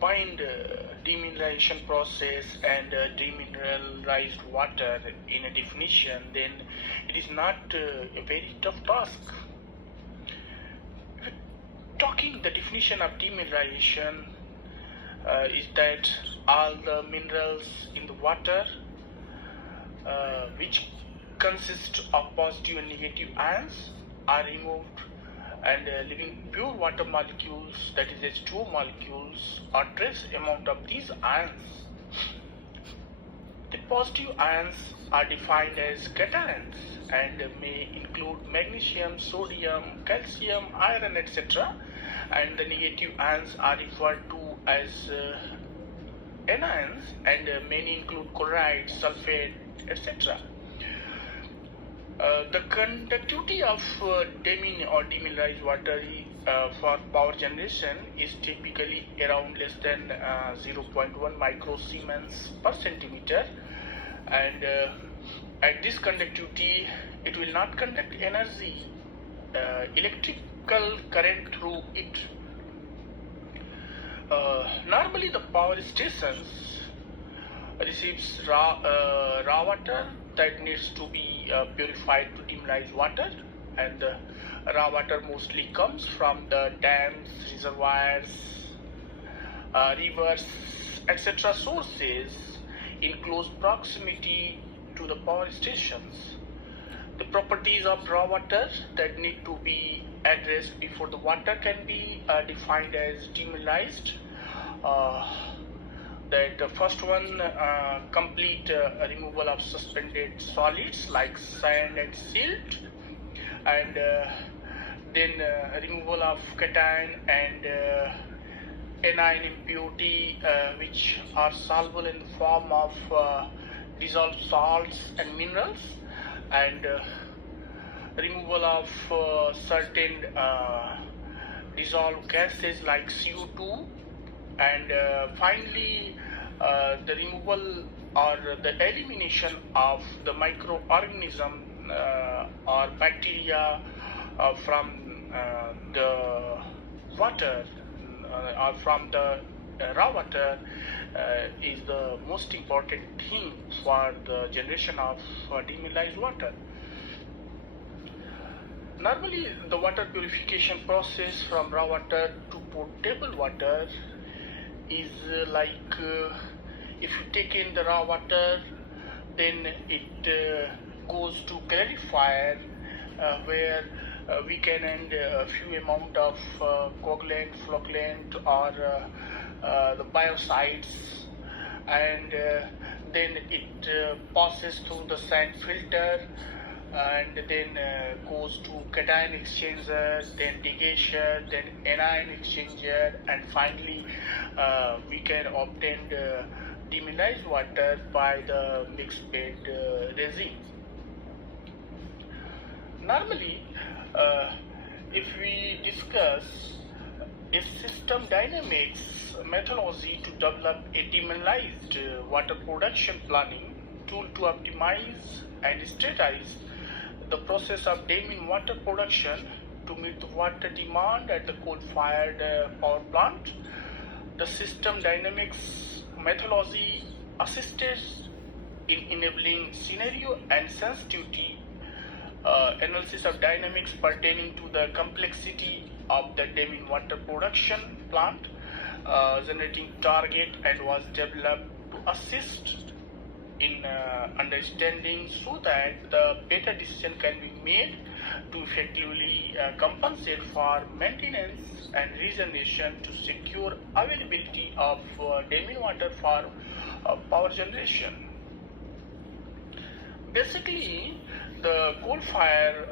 combined demineralization process and demineralized water in a definition, then it is not a very tough task. Talking the definition of demineralization is that all the minerals in the water which consist of positive and negative ions are removed, and leaving pure water molecules, that is H2O molecules, or trace amount of these ions. The positive ions are defined as cations and may include magnesium, sodium, calcium, iron, etc. And the negative ions are referred to as anions, and many include chloride, sulfate, etc. The conductivity of demin or demineralized water for power generation is typically around less than 0.1 microsiemens per centimeter, and at this conductivity it will not conduct energy, electrical current through it. Normally the power stations receives raw water that needs to be purified to demineralized water, and raw water mostly comes from the dams, reservoirs, rivers, etc. sources in close proximity to the power stations. The properties of raw water that need to be addressed before the water can be defined as demineralized. That the first one, complete removal of suspended solids like sand and silt, and then removal of cation and anion impurity which are soluble in the form of dissolved salts and minerals, and removal of certain dissolved gases like CO2, and finally the removal or the elimination of the microorganism or bacteria from the water or from the raw water is the most important thing for the generation of demineralized water. Normally the water purification process from raw water to potable water is like if you take in the raw water, then it goes to clarifier where we can add a few amount of coagulant, flocculant, or the biocides, and then it passes through the sand filter, and then goes to cation exchanger, then degasser, then anion exchanger, and finally we can obtain the demineralized water by the mixed bed resin. Normally, if we discuss a system dynamics methodology to develop a demineralized water production planning tool to optimize and strategize the process of damming water production to meet the water demand at the coal-fired power plant, the system dynamics methodology assists in enabling scenario and sensitivity analysis of dynamics pertaining to the complexity of the damming water production plant, generating target, and was developed to assist in understanding so that the better decision can be made to effectively compensate for maintenance and regeneration to secure availability of damming water for power generation. Basically, the coal-fired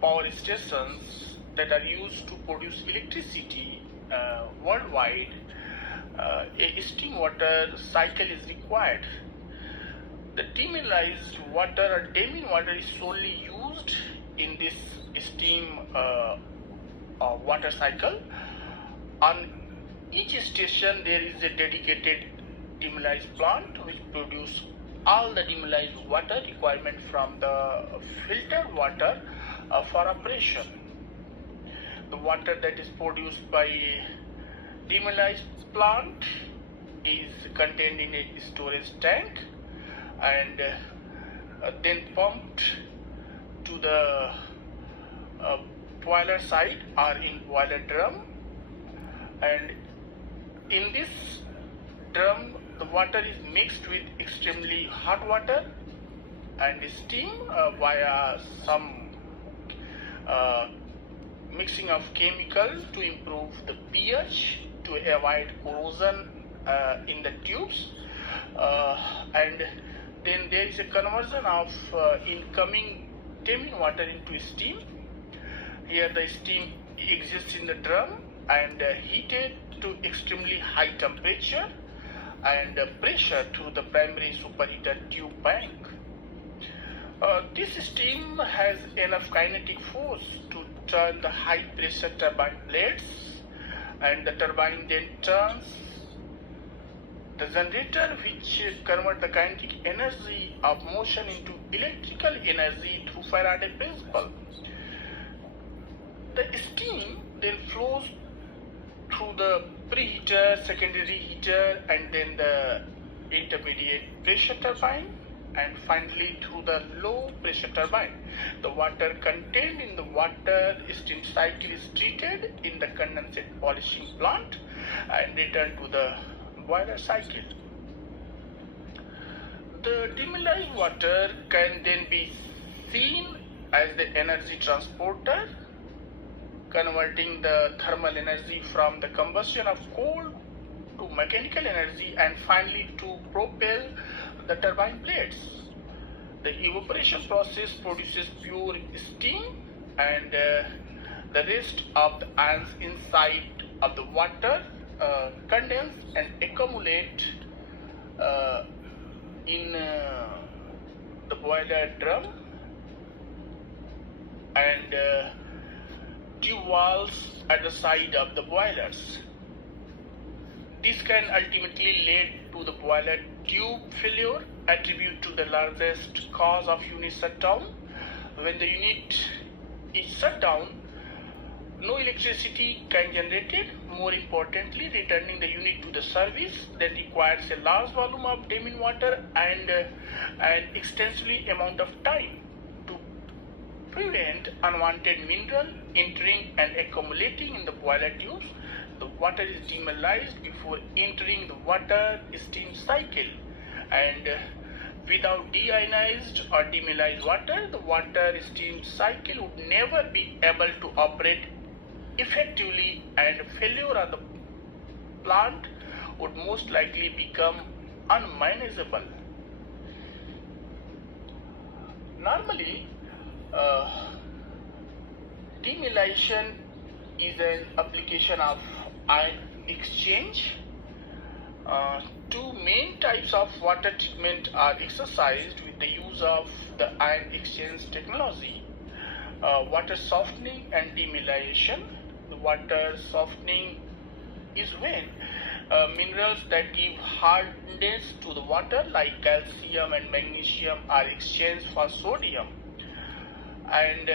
power stations that are used to produce electricity worldwide, a steam water cycle is required. The demineralized water or damming water is solely used in this steam water cycle. On each station there is a dedicated demineralized plant which produce all the demineralized water requirement from the filtered water for operation. The water that is produced by demineralized plant is contained in a storage tank and then pumped to the boiler side or in boiler drum, and in this drum the water is mixed with extremely hot water and steam via some mixing of chemicals to improve the pH, to avoid corrosion in the tubes, and then there is a conversion of incoming steaming water into steam. Here the steam exists in the drum and heated to extremely high temperature and pressure through the primary superheater tube bank. This steam has enough kinetic force to turn the high pressure turbine blades, and the turbine then turns the generator, which converts the kinetic energy of motion into electrical energy through Faraday principle. The steam then flows through the preheater, secondary heater, and then the intermediate pressure turbine, and finally through the low pressure turbine. The water contained in the water steam cycle is treated in the condensate polishing plant and returned to the boiler cycle. The demineralized water can then be seen as the energy transporter, converting the thermal energy from the combustion of coal to mechanical energy and finally to propel the turbine blades. The evaporation process produces pure steam, and the rest of the ions inside of the water condense and accumulate in the boiler drum and tube walls at the side of the boilers. This can ultimately lead to the boiler tube failure, attributed to the largest cause of unit shutdown. When the unit is shut down, no electricity can be generated. More importantly, returning the unit to the service then requires a large volume of daemon water and an extensive amount of time. To prevent unwanted mineral entering and accumulating in the boiler tubes, the water is demineralized before entering the water steam cycle, and without deionized or demineralized water, the water steam cycle would never be able to operate effectively, and failure of the plant would most likely become unmanageable. Normally, demineralization is an application of ion exchange. Two main types of water treatment are exercised with the use of the ion exchange technology: water softening and demineralization. The water softening is when minerals that give hardness to the water, like calcium and magnesium, are exchanged for sodium and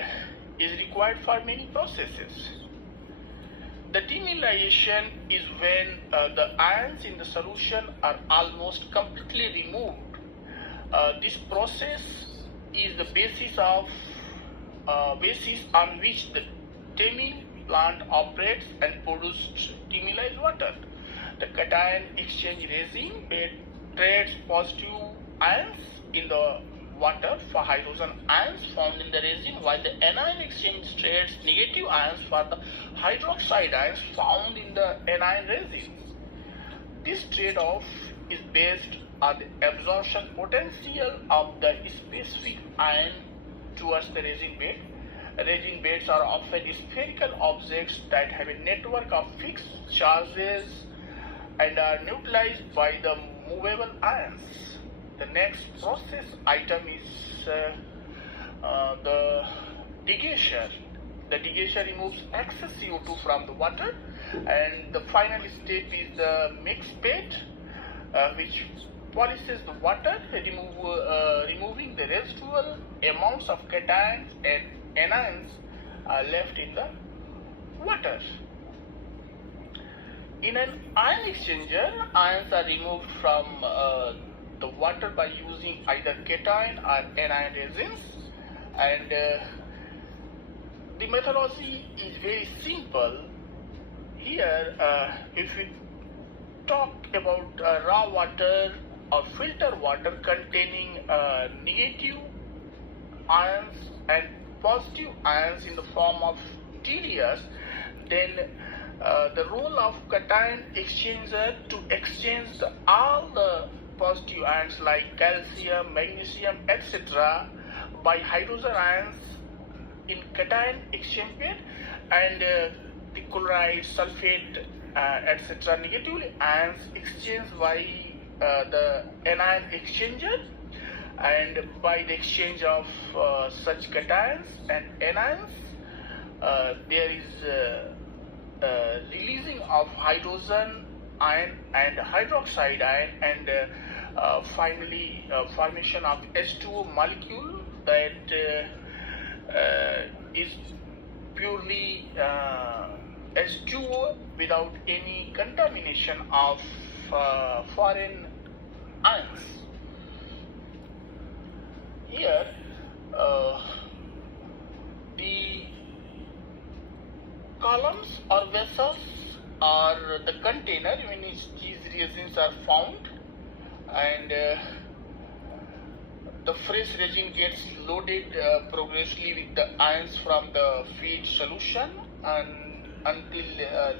is required for many processes. The demineralization is when the ions in the solution are almost completely removed. This process is the basis on which the daemon plant operates and produces demineralized water. The cation exchange resin bed trades positive ions in the water for hydrogen ions found in the resin, while the anion exchange trades negative ions for the hydroxide ions found in the anion resins. This trade-off is based on the absorption potential of the specific ion towards the resin bed. Resin beds are often spherical objects that have a network of fixed charges and are neutralized by the movable ions. The next process item is the degassure. The degassure removes excess CO2 from the water, and the final step is the mix bed, which polishes the water, removing the residual amounts of cations and anions left in the water. In an ion exchanger, ions are removed from the water by using either cation or anion resins, and the methodology is very simple. Here, if we talk about raw water or filter water containing negative ions and positive ions in the form of TDS, then the role of cation exchanger to exchange all the positive ions like calcium, magnesium, etc. by hydrogen ions in cation exchanger, and the chloride, sulfate, etc. negatively ions exchanged by the anion exchanger, and by the exchange of such cations and anions, there is releasing of hydrogen ion and hydroxide ion, and finally formation of H2O molecule that is purely H2O without any contamination of foreign ions. Here, the columns or vessels are the container in which these reagents are found, and the fresh resin gets loaded progressively with the ions from the feed solution, and until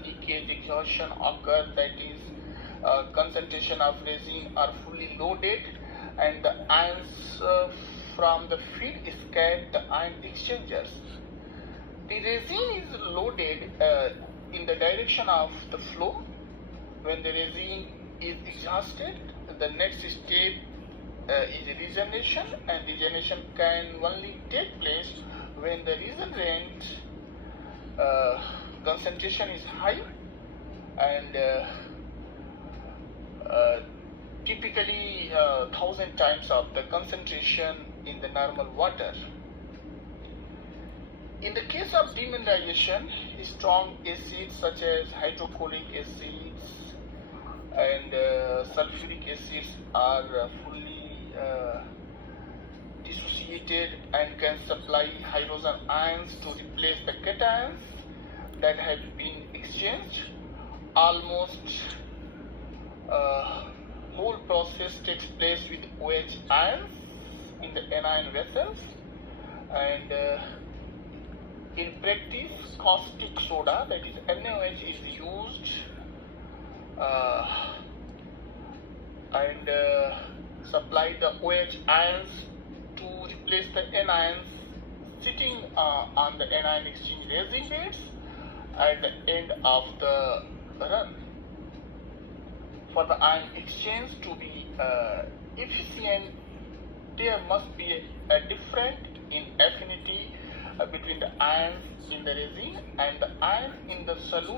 leakage exhaustion occurs, that is concentration of resin are fully loaded and the ions from the feed escape the ion exchangers. The resin is loaded in the direction of the flow. When the resin is exhausted, the next step is regeneration, and regeneration can only take place when the regenerant concentration is high, and typically 1,000 times of the concentration in the normal water. In the case of demineralization, strong acids such as hydrochloric acids and sulfuric acids are fully dissociated and can supply hydrogen ions to replace the cations that have been exchanged. Almost whole process takes place with OH ions in the anion vessels, and in practice caustic soda, that is NaOH, is used and supply the OH ions to replace the anions sitting on the anion exchange resin beds at the end of the run. For the ion exchange to be efficient, there must be a difference in affinity between the ions in the resin and the ions in the solution.